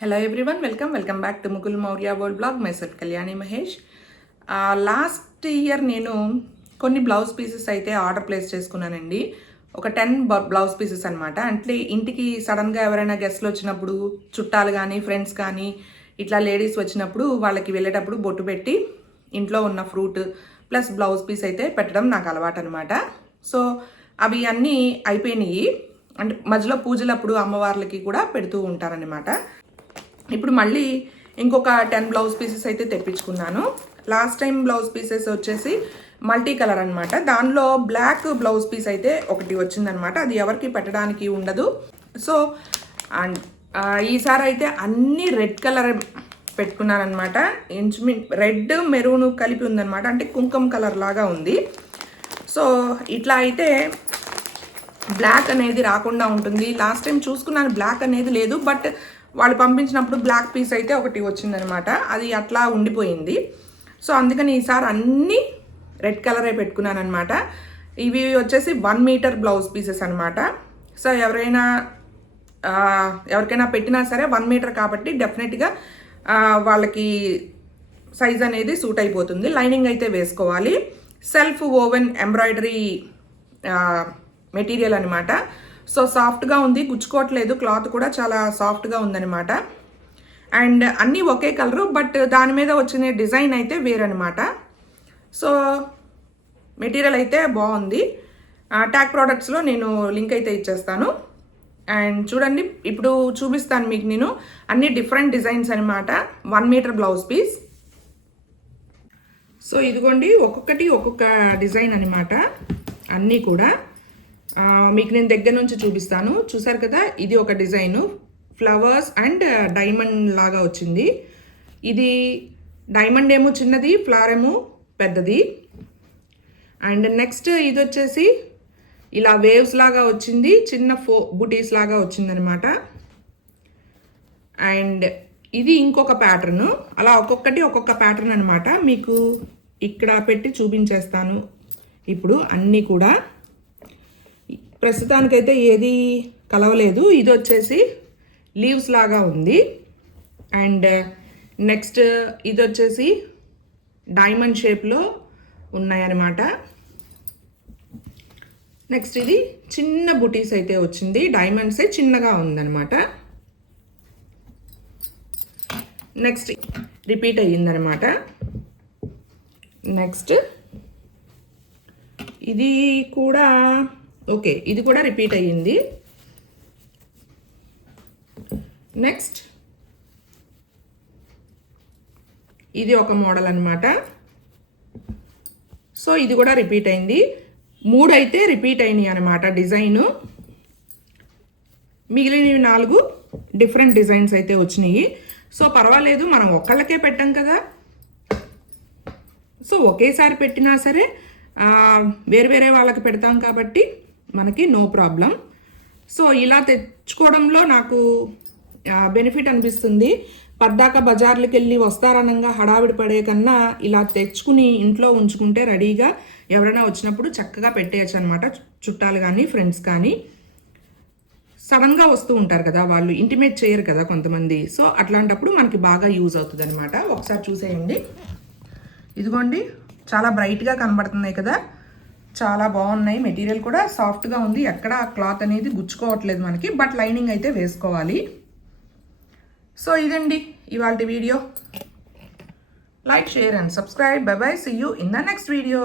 Hello everyone welcome welcome back to Mukul Maurya world blog myself Kalyani Mahesh last year నేను కొన్ని blouse pieces అయితే order place చేసుకున్నానండి. ఒక ten blouse pieces అనమాట అంటే ఇంటికి సడన్గా ఎవరైనా గెస్ట్లు వచ్చినప్పుడు చుట్టాలు కానీ ఫ్రెండ్స్ కానీ ఇట్లా లేడీస్ వచ్చినప్పుడు వాళ్ళకి వెళ్ళేటప్పుడు బొట్టు పెట్టి ఇంట్లో ఉన్న ఫ్రూట్ ప్లస్ బ్లౌజ్ పీస్ అయితే పెట్టడం నాకు అలవాటు అనమాట సో అవి అన్నీ అయిపోయినాయి. అంటే మధ్యలో పూజలప్పుడు అమ్మవార్లకి కూడా పెడుతూ ఉంటారనమాట ఇప్పుడు మళ్ళీ ఇంకొక టెన్ బ్లౌజ్ పీసెస్ అయితే తెప్పించుకున్నాను. లాస్ట్ టైం బ్లౌజ్ పీసెస్ వచ్చేసి మల్టీ కలర్ అనమాట దానిలో బ్లాక్ బ్లౌజ్ పీస్ అయితే ఒకటి వచ్చిందనమాట అది ఎవరికి పెట్టడానికి ఉండదు. సో అండ్ ఈసారి అయితే అన్ని రెడ్ కలర్ పెట్టుకున్నానమాట ఇంచుమి రెడ్ మెరూన్ కలిపి ఉందనమాట అంటే కుంకుమ కలర్ లాగా ఉంది. సో ఇట్లా అయితే బ్లాక్ అనేది రాకుండా ఉంటుంది. లాస్ట్ టైం చూసుకున్నాను బ్లాక్ అనేది లేదు. బట్ వాళ్ళు పంపించినప్పుడు బ్లాక్ పీస్ అయితే ఒకటి వచ్చిందనమాట. అది అట్లా ఉండిపోయింది. సో అందుకని ఈసారి అన్నీ రెడ్ కలరే పెట్టుకున్నాను అనమాట ఇవి వచ్చేసి వన్ మీటర్ బ్లౌజ్ పీసెస్ అనమాట. సో ఎవరైనా ఎవరికైనా పెట్టినా సరే వన్ మీటర్ కాబట్టి డెఫినెట్గా వాళ్ళకి సైజ్ అనేది సూట్ అయిపోతుంది. లైనింగ్ అయితే వేసుకోవాలి. సెల్ఫ్ ఓవెన్ ఎంబ్రాయిడరీ మెటీరియల్ అనమాట. సో సాఫ్ట్గా ఉంది గుచ్చుకోవట్లేదు క్లాత్ కూడా చాలా సాఫ్ట్గా ఉందన్నమాట. అండ్ అన్నీ ఒకే కలరు బట్ దాని మీద వచ్చిన డిజైన్ అయితే వేరనమాట సో మెటీరియల్ అయితే బాగుంది. ట్యాగ్ ప్రోడక్ట్స్లో నేను లింక్ అయితే ఇచ్చేస్తాను. అండ్ చూడండి ఇప్పుడు చూపిస్తాను మీకు నేను అన్ని డిఫరెంట్ డిజైన్స్ అనమాట one metre blouse piece. So ఇదిగోండి ఒక్కొక్కటి ఒక్కొక్క డిజైన్ అనమాట అన్నీ కూడా. మీకు నేను దగ్గర నుంచి చూపిస్తాను. చూసారు కదా ఇది ఒక డిజైను. ఫ్లవర్స్ అండ్ డైమండ్ లాగా వచ్చింది. ఇది డైమండ్ ఏమో చిన్నది ఫ్లవర్ ఏమో పెద్దది. అండ్ నెక్స్ట్ ఇది వచ్చేసి ఇలా వేవ్స్ లాగా వచ్చింది చిన్న ఫో బుటీస్ లాగా వచ్చిందనమాట. అండ్ ఇది ఇంకొక ప్యాటర్న్. అలా ఒక్కొక్కటి ఒక్కొక్క ప్యాటర్న్ అనమాట. మీకు ఇక్కడ పెట్టి చూపించేస్తాను. ఇప్పుడు అన్నీ కూడా ప్రస్తుతానికైతే ఏది కలవలేదు. ఇది వచ్చేసి లీవ్స్ లాగా ఉంది. అండ్ నెక్స్ట్ ఇది వచ్చేసి డైమండ్ షేప్లో ఉన్నాయన్నమాట. నెక్స్ట్ ఇది చిన్న బుటీస్ అయితే వచ్చింది. డైమండ్సే చిన్నగా ఉందన్నమాట. నెక్స్ట్ రిపీట్ అయ్యిందనమాట నెక్స్ట్ ఇది కూడా ఓకే ఇది కూడా రిపీట్ అయ్యింది. నెక్స్ట్ ఇది ఒక మోడల్ అనమాట సో ఇది కూడా రిపీట్ అయింది. మూడు అయితే రిపీట్ అయినాయి అనమాట డిజైను. మిగిలినవి నాలుగు డిఫరెంట్ డిజైన్స్ అయితే వచ్చినాయి. సో పర్వాలేదు మనం ఒక్కళ్ళకే పెట్టాం కదా. సో ఒకేసారి పెట్టినా సరే వేరు వేరే వాళ్ళకి పెడతాం కాబట్టి మనకి నో ప్రాబ్లం. సో ఇలా తెచ్చుకోవడంలో నాకు బెనిఫిట్ అనిపిస్తుంది. పద్దాక బజార్లకు వెళ్ళి వస్తారనంగా హడావిడి పడే కన్నా ఇలా తెచ్చుకుని ఇంట్లో ఉంచుకుంటే రెడీగా ఎవరైనా వచ్చినప్పుడు చక్కగా పెట్టేయచ్చు అనమాట చుట్టాలు కానీ ఫ్రెండ్స్ కానీ. సడన్గా వస్తూ ఉంటారు కదా వాళ్ళు ఇంటిమేట్ చేయరు కదా కొంతమంది. సో అట్లాంటప్పుడు మనకి బాగా యూజ్ అవుతుంది అనమాట ఒకసారి చూసేయండి. ఇదిగోండి చాలా బ్రైట్గా కనబడుతున్నాయి కదా. చాలా బాగున్నాయి. మెటీరియల్ కూడా సాఫ్ట్గా ఉంది. ఎక్కడ క్లాత్ అనేది గుచ్చుకోవట్లేదు మనకి బట్ లైనింగ్ అయితే వేసుకోవాలి. సో ఇదండి ఇవాళ video. Like share and subscribe. Bye bye. See you in the next video